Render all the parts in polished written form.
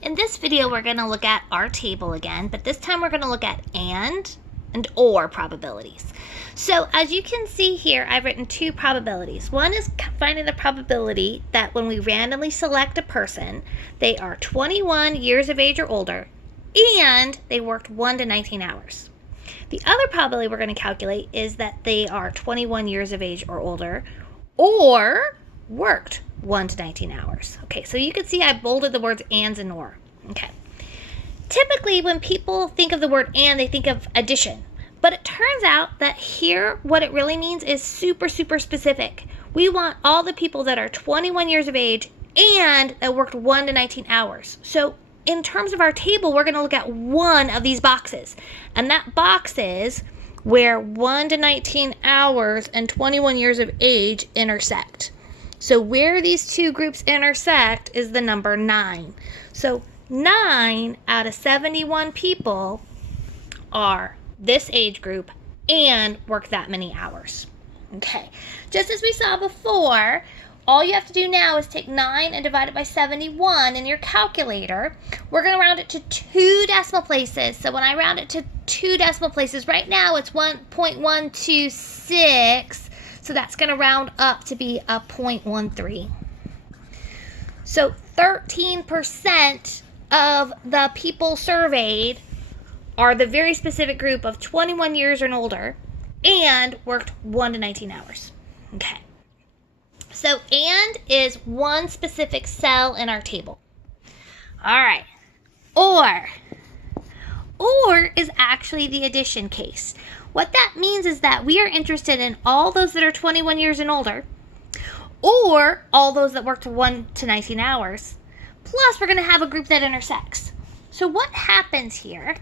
In this video, we're going to look at our table again, but this time we're going to look at and or probabilities. So as you can see here, I've written two probabilities. One is finding the probability that when we randomly select a person, they are 21 years of age or older, and they worked 1 to 19 hours. The other probability we're going to calculate is that they are 21 years of age or older, or worked 1 to 19 hours. Okay, so you can see I bolded the words ands and or. Okay. Typically, when people think of the word and, they think of addition. But it turns out that here, what it really means is super, super specific. We want all the people that are 21 years of age and that worked 1 to 19 hours. So in terms of our table, we're going to look at one of these boxes. And that box is where 1 to 19 hours and 21 years of age intersect. So where these two groups intersect is the number 9. So 9 out of 71 people are this age group and work that many hours. Okay, just as we saw before, all you have to do now is take 9 and divide it by 71 in your calculator. We're going to round it to 2 decimal places. So when I round it to 2 decimal places, right now it's 1.126. So that's going to round up to be a 0.13. So 13% of the people surveyed are the very specific group of 21 years and older and worked 1 to 19 hours. Okay. So and is one specific cell in our table. All right. Or is actually the addition case. What that means is that we are interested in all those that are 21 years and older, or all those that worked 1 to 19 hours, plus we're going to have a group that intersects. So what happens here,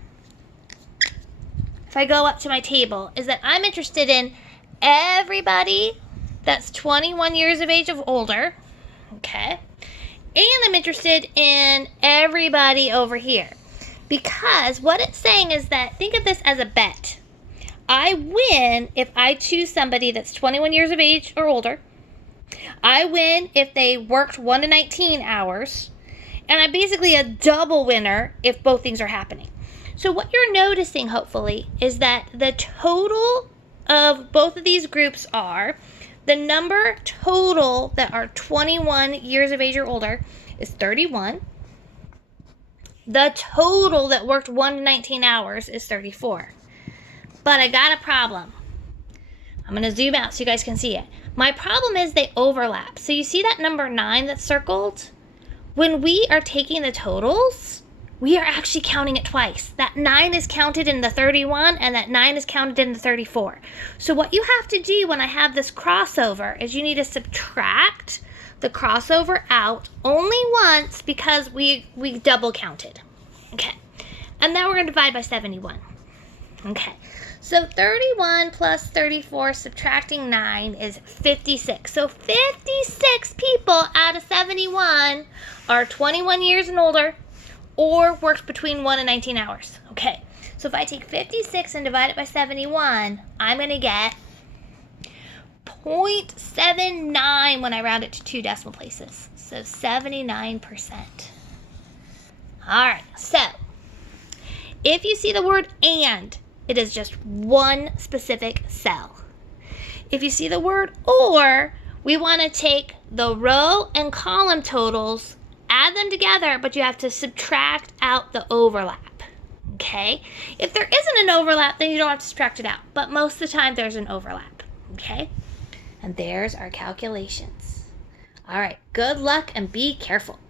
if I go up to my table, is that I'm interested in everybody that's 21 years of age or older, okay, and I'm interested in everybody over here. Because what it's saying is that, think of this as a bet. I win if I choose somebody that's 21 years of age or older. I win if they worked 1 to 19 hours. And I'm basically a double winner if both things are happening. So what you're noticing, hopefully, is that the total of both of these groups are, the number total that are 21 years of age or older is 31. The total that worked 1 to 19 hours is 34. But I got a problem. I'm going to zoom out so you guys can see it. My problem is they overlap. So you see that number 9 that's circled? When we are taking the totals, we are actually counting it twice. That 9 is counted in the 31 and that 9 is counted in the 34. So what you have to do when I have this crossover is you need to subtract the crossover out only once because we double counted. Okay. And now we're going to divide by 71. Okay. So 31 plus 34 subtracting 9 is 56. So 56 people out of 71 are 21 years and older or worked between 1 and 19 hours. Okay. So if I take 56 and divide it by 71, I'm going to get 0.79 when I round it to 2 decimal places. So 79%. All right. So if you see the word and, it is just one specific cell. If you see the word or, we want to take the row and column totals, add them together, but you have to subtract out the overlap. Okay? If there isn't an overlap, then you don't have to subtract it out. But most of the time, there's an overlap. Okay? And there's our calculations. All right. Good luck and be careful.